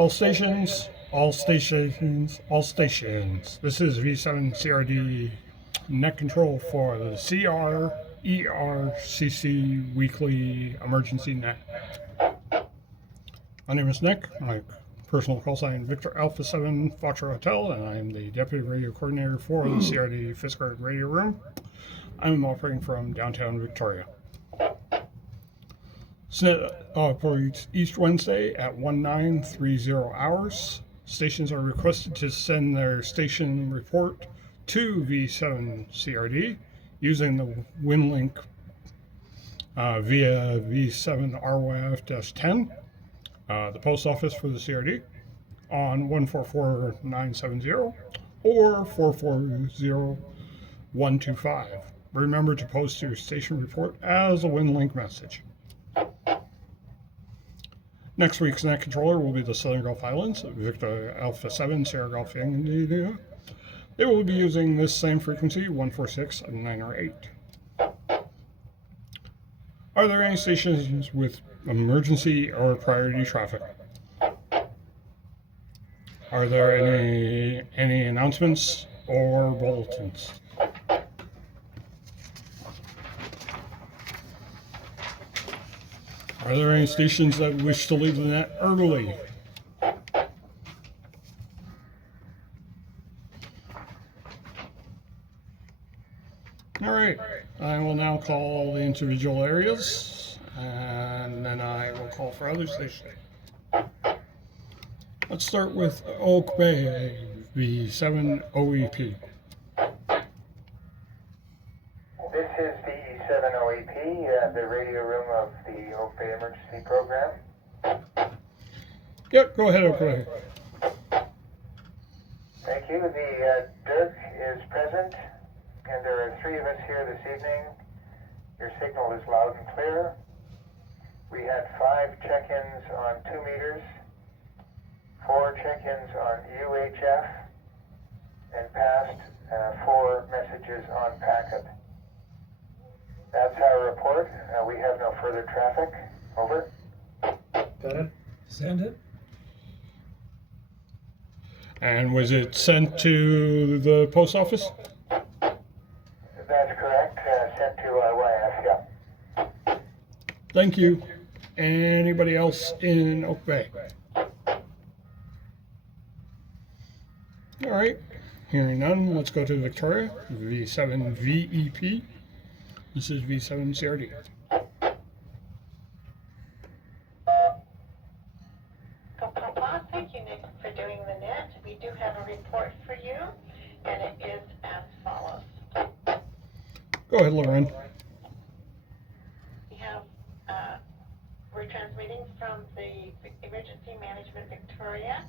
All stations, all stations, all stations. This is V7 CRD net control for the CRERCC weekly emergency net. My name is Nick. My personal call sign Victor Alpha 7 Foxtrot Hotel, and I am the Deputy Radio Coordinator for the CRD Fiskard Radio Room. I'm operating from downtown Victoria. SNET operates each Wednesday at 1930 hours. Stations are requested to send their station report to V7CRD using the WinLink via V7RYF-10, the post office for the CRD, on 144970 or 440125. Remember to post your station report as a WinLink message. Next week's net controller will be the Southern Gulf Islands, Victor Alpha 7, Sierra Golf India. They will be using this same frequency, 146.908. Are there any stations with emergency or priority traffic? Are there any announcements or bulletins? Are there any stations that wish to leave the net early? All right, I will now call the individual areas, and then I will call for other stations. Let's start with Oak Bay, V7 OEP. This is the 7OEP, the radio room of the Oak Bay Emergency Program. Yep, go ahead, Oak Bay. Thank you. The Dirk is present, and there are 3 of us here this evening. Your signal is loud and clear. We had 5 check-ins on 2 meters, 4 check-ins on UHF, and passed 4 messages on packet. That's our report. We have no further traffic. Over. Got it. Send it. And was it sent to the post office? That's correct. Sent to YF, yeah. Thank you. Anybody else in Oak Bay? All right. Hearing none, let's go to Victoria, V7 VEP. This is V7 CRD. Thank you, Nick, for doing the net. We do have a report for you, and it is as follows. Go ahead, Lauren. We have, we're transmitting from the Emergency Management Victoria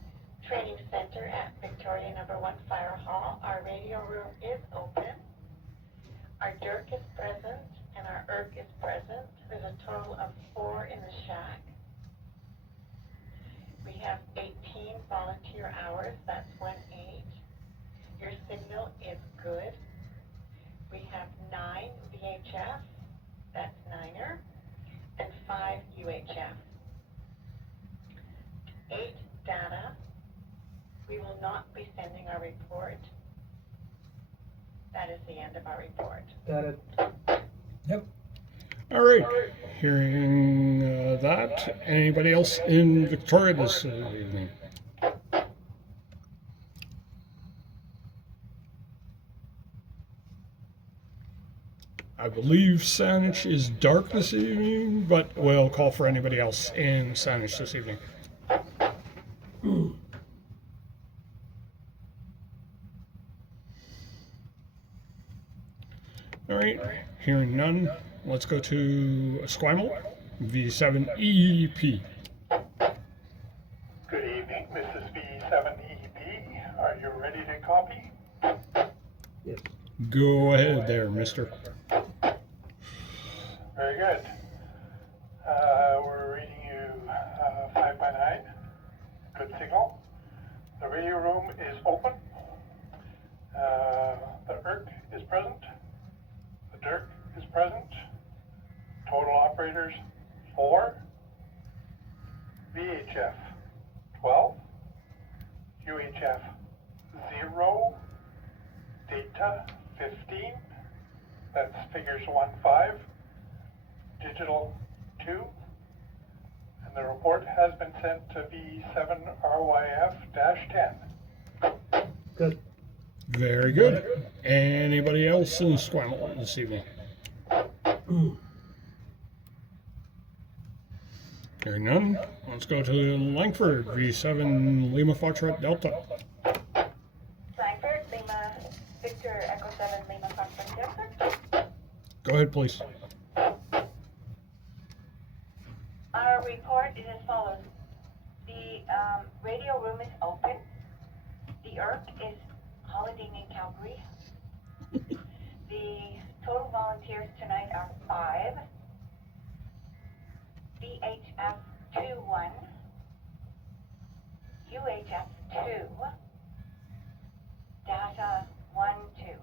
Training Center at Victoria No. 1 Fire Hall. Our radio room is open. Our Dirk is present, and our ERC is present. There's a total of 4 in the shack. We have 18 volunteer hours, that's 1-8. Your signal is good. We have 9 VHF, that's 9er, and 5 UHF. 8 data. We will not be sending our report. That is the end of our report. Got it. Yep. All right. Hearing that, anybody else in Victoria this evening? I believe Saanich is dark this evening, but we'll call for anybody else in Saanich this evening. All right, hearing none, let's go to Esquimalt, V7EEP. Good evening, this is V7EEP. Are you ready to copy? Yes. Go ahead there, mister. Very good. We're reading you 5x9. Good signal. The radio room is open. The ERC is present. The Dirk is present. Total operators 4. VHF 12. UHF 0, data 15, that's figures 1-5, digital 2, and the report has been sent to V7RYF-10. Good. Very good. Anybody else in Squamble this evening? Hearing none, let's go to Langford, V7 Lima Foxtrot Delta. Langford, Lima, Victor, Echo 7, Lima, Foxtrot Delta. Go ahead, please. Our report is as follows. The radio room is open. The ERC is holidaying in Calgary. The total volunteers tonight are 5. VHF 2-1. UHF 2. Data 1-2.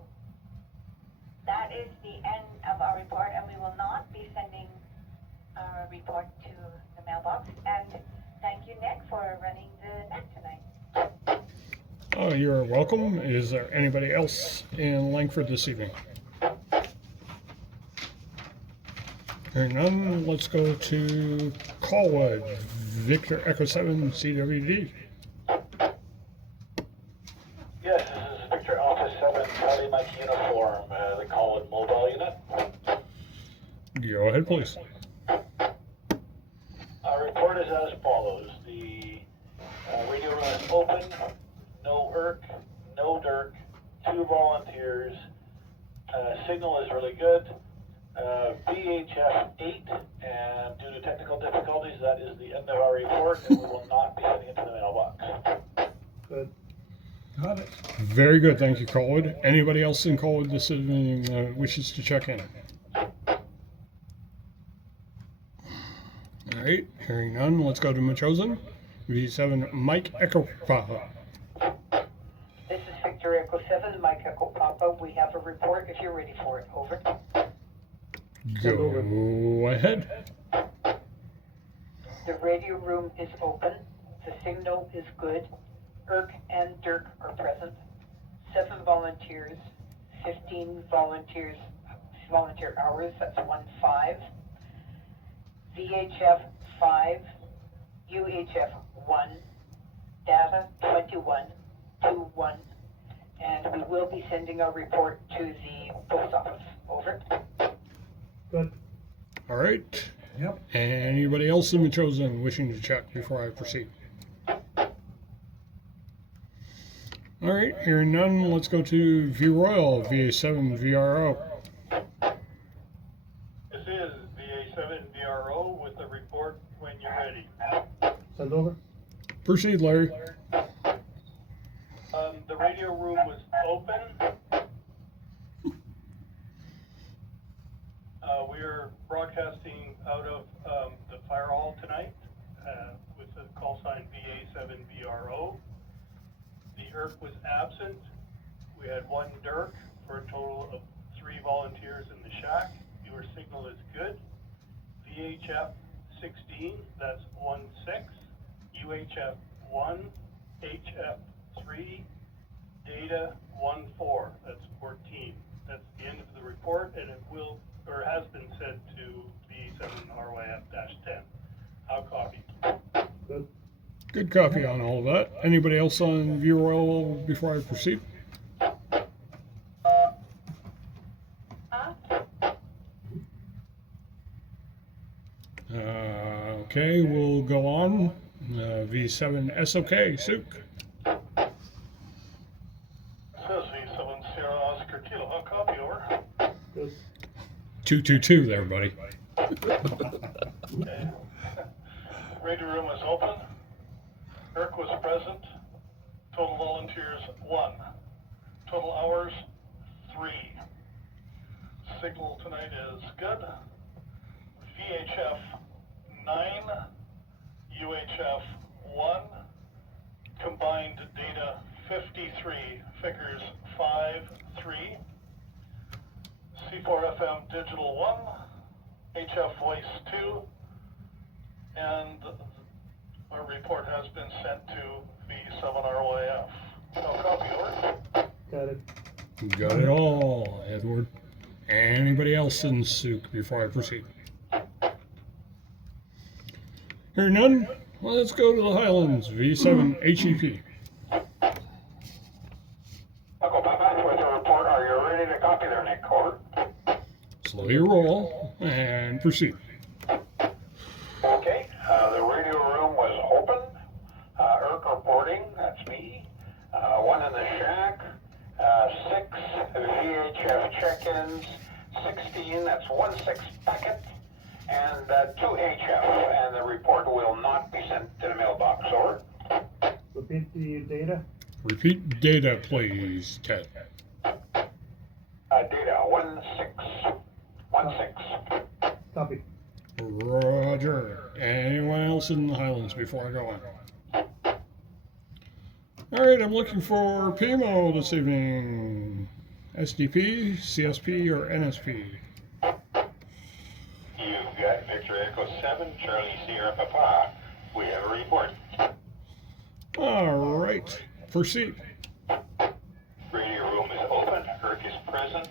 That is the end of our report, and we will not be sending our report to the mailbox. And thank you, Nick, for running the net tonight. Oh, you're welcome. Is there anybody else in Langford this evening? Hearing none, let's go to Colwood, Victor Echo 7 CWD. Yes, this is Victor Alpha 7 Charlie Mike Uniform, the Colwood Mobile Unit. Go ahead, please. Our report is as follows. The radio room is open, no ERC, no DIRC, 2 volunteers. Signal is really good. VHF 8, and due to technical difficulties, that is the end of our report, and we will not be sending it to the mailbox. Good. Got it. Very good, thank you, Colwood. Anybody else in Colwood this evening wishes to check in? All right, hearing none, let's go to Machosen, V7 Mike Echo Papa. This is Victor Echo 7, Mike Echo Papa. We have a report if you're ready for it. Over. Go ahead. The radio room is open. The signal is good. ERC and DIRC are present. 7 volunteers, 15 volunteer hours, that's 1-5. VHF 5, UHF 1, data 21-2-1, and we will be sending our report to the post office. Over. Good. All right. Yep. Anybody else in Machosen wishing to check before I proceed? All right, hearing none, let's go to V Royal, VA7 VRO. This is VA7 VRO with the report when you're ready. Send over. Proceed, Larry. The radio room was open. We're broadcasting out of the fire hall tonight with the call sign VA7VRO. The ERC was absent. We had 1 DIRC for a total of 3 volunteers in the shack. Your signal is good. VHF 16, that's 1-6. UHF 1, HF 3, data 1-4, that's 14. That's the end of the report, and it will, or has been sent to V7RYF-10. I'll copy. Good. Good copy on all of that. Anybody else on V Royal before I proceed? Okay, we'll go on. V7 SOK, Suk. Says V7 Sierra Oscar Kilo. I'll copy, over. Good. 222 there, buddy. Okay. Radio room is open. ERC was present. Total volunteers 1. Total hours 3. Signal tonight is good. VHF 9, UHF 1, combined data 53, figures 5-3, C4FM digital 1, HF voice 2, and Our report has been sent to V7ROAF. No copy, over. Got it. Got it all, Edward. Anybody else in Souk before I proceed? Hearing none, let's go to the Highlands, V7 HEP. Echo Papa, with the report, are you ready to copy there, Nick? Over. Slow your roll and proceed. Okay, the radio room was open. ERC reporting, that's me. One in the shack. 6 VHF check-ins. 16, that's 1/6 packet. And 2 HF, and the report will not be sent to the mailbox. Over. Repeat the data. Repeat data, please, Ted. Data 1/6. Copy. Roger. Anyone else in the Highlands before I go on? All right, I'm looking for PMO this evening. SDP, CSP, or NSP? You've got Victor Echo 7, Charlie Sierra Papa. We have a report. All right, proceed. Radio room is open. ERC is present.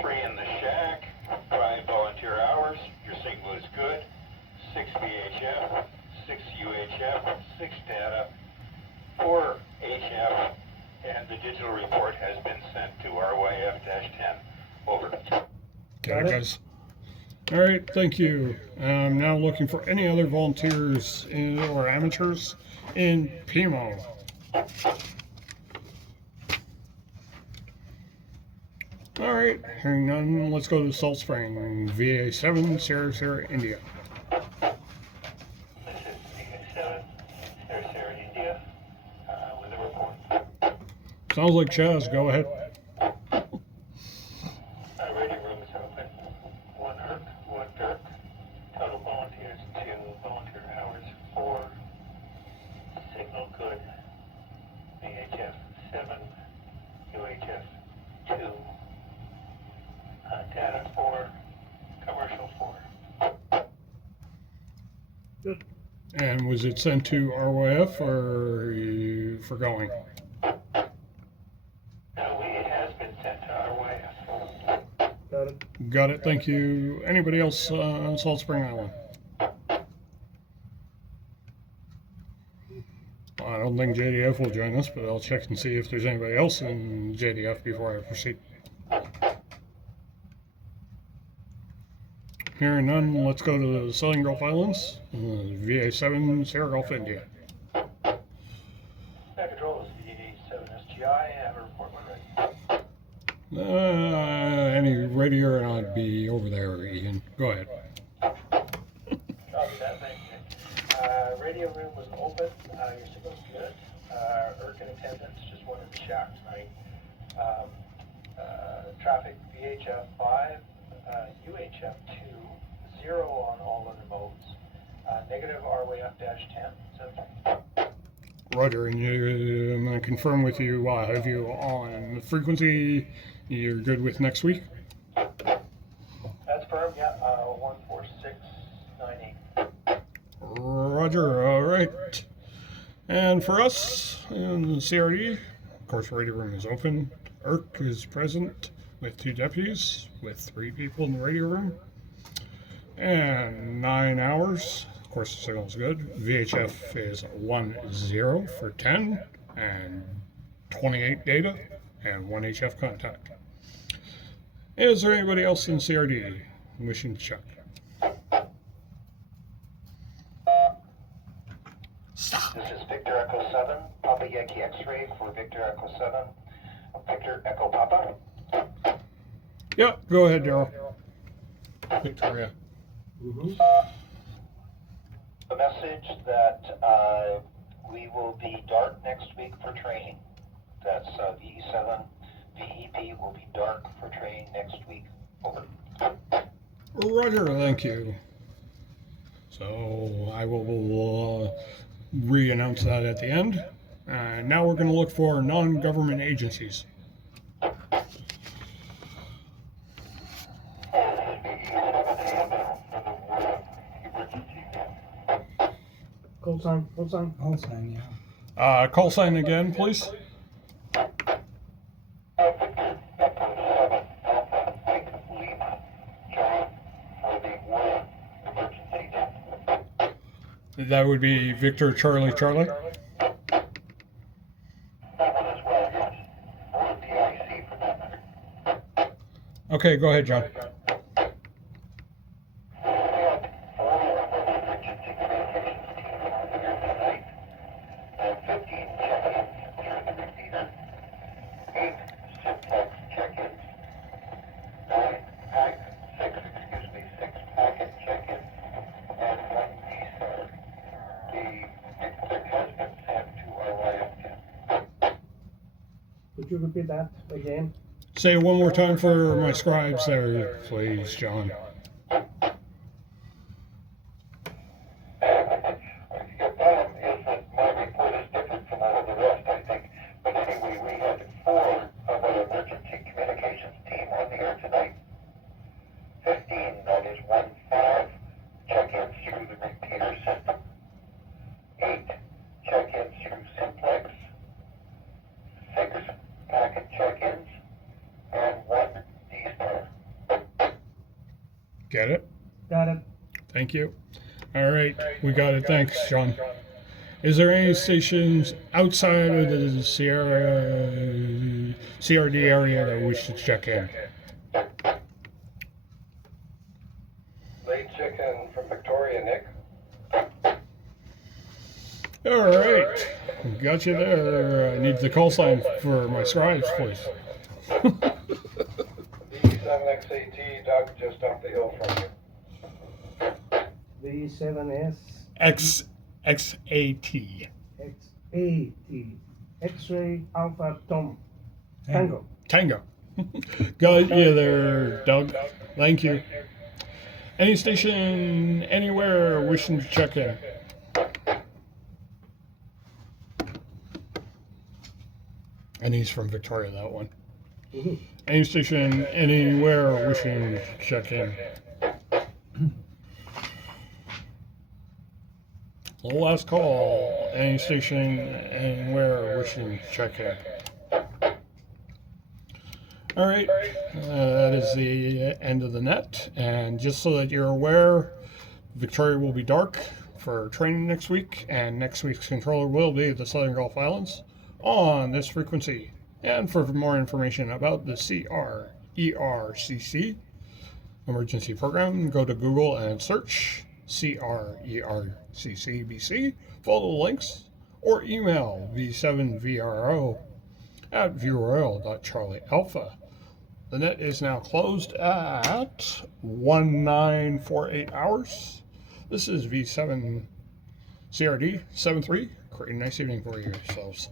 3 in the shack. 5 volunteer hours. Your signal is good. 6 VHF, 6 UHF, 6 data, 4 HF, and the digital report has been sent to RYF-10. Over. Got it, guys. All right, thank you. I'm now looking for any other volunteers or amateurs in PMO. All right, hearing none, let's go to Salt Spring, VA7, Sierra, India. This is VA7, Sierra, India, with a report. Sounds like Chaz, go ahead. Our radio room is open. 1 ERC, 1 DIRC. Total volunteers, 2 volunteer hours, 4. Signal good. VHF 7, UHF 2. Data 4, commercial 4. Good. And was it sent to RYF or are you forgoing? No, it has been sent to RYF. Got it. Got it, thank you. Anybody else on Salt Spring Island? I don't think JDF will join us, but I'll check and see if there's anybody else in JDF before I proceed. Hearing none, let's go to the Southern Gulf Islands, VA7, Sierra Gulf, India. That control is VA7 SGI. Have a report when ready. Any readier and I'd be over there, Ian. Go ahead. Copy that, thank you. Radio room was open. Your signal's good. ERC in attendance, just one in the shack tonight. Traffic VHF 5, UHF 2, 0 on all other modes. Negative RWF-10. So Roger, and I'm going to confirm with you, have you on the frequency you're good with next week? that's firm, yeah. 14698. Roger, all right. And for us in the CRD, of course, radio room is open. ERC is present with 2 deputies, with 3 people in the radio room. And 9 hours. Of course, the signal's good. VHF is 10 for 10 and 28 data and 1 HF contact. Is there anybody else in CRD wishing to check? This is Victor Echo 7, Papa Yankee X-ray for Victor Echo 7. Victor Echo Papa. Yeah, go ahead, Daryl. Victoria. The message that we will be dark next week for training. That's VE7. VEP will be dark for training next week. Over. Roger, thank you. So I will re-announce that at the end. Now we're going to look for non-government agencies. Cool. Hold sign, hold sign. All sign, yeah. Call sign again, please. That would be Victor Charlie Charlie. Okay, go ahead, John. Could you repeat that again? Say it one more time for my scribes there, please, John. Get it? Got it. Thank you. All right, we got it. Thanks, John. Is there any stations outside of the CRD area that we should check in? Late check-in from Victoria, Nick. All right, got you there. I need the call sign for my scribes, please. D7XAT, Doug, just up the hill from you. V7S XAT. XAT. X-ray Alpha Tom. Tango. Tango. Got you there, Doug. Thank you. Any station anywhere wishing to check in? And he's from Victoria, that one. Mm-hmm. Any station anywhere wishing to check in? Last call. Any station anywhere wishing to check in? All right, that is the end of the net. And just so that you're aware, Victoria will be dark for training next week, and next week's controller will be the Southern Gulf Islands on this frequency. And for more information about the CRERCC emergency program, go to Google and search CRERCCBC, follow the links, or email v7vro@vieweroil.charliealpha. The net is now closed at 1948 hours. This is V7 CRD 73. Create a nice evening for yourselves.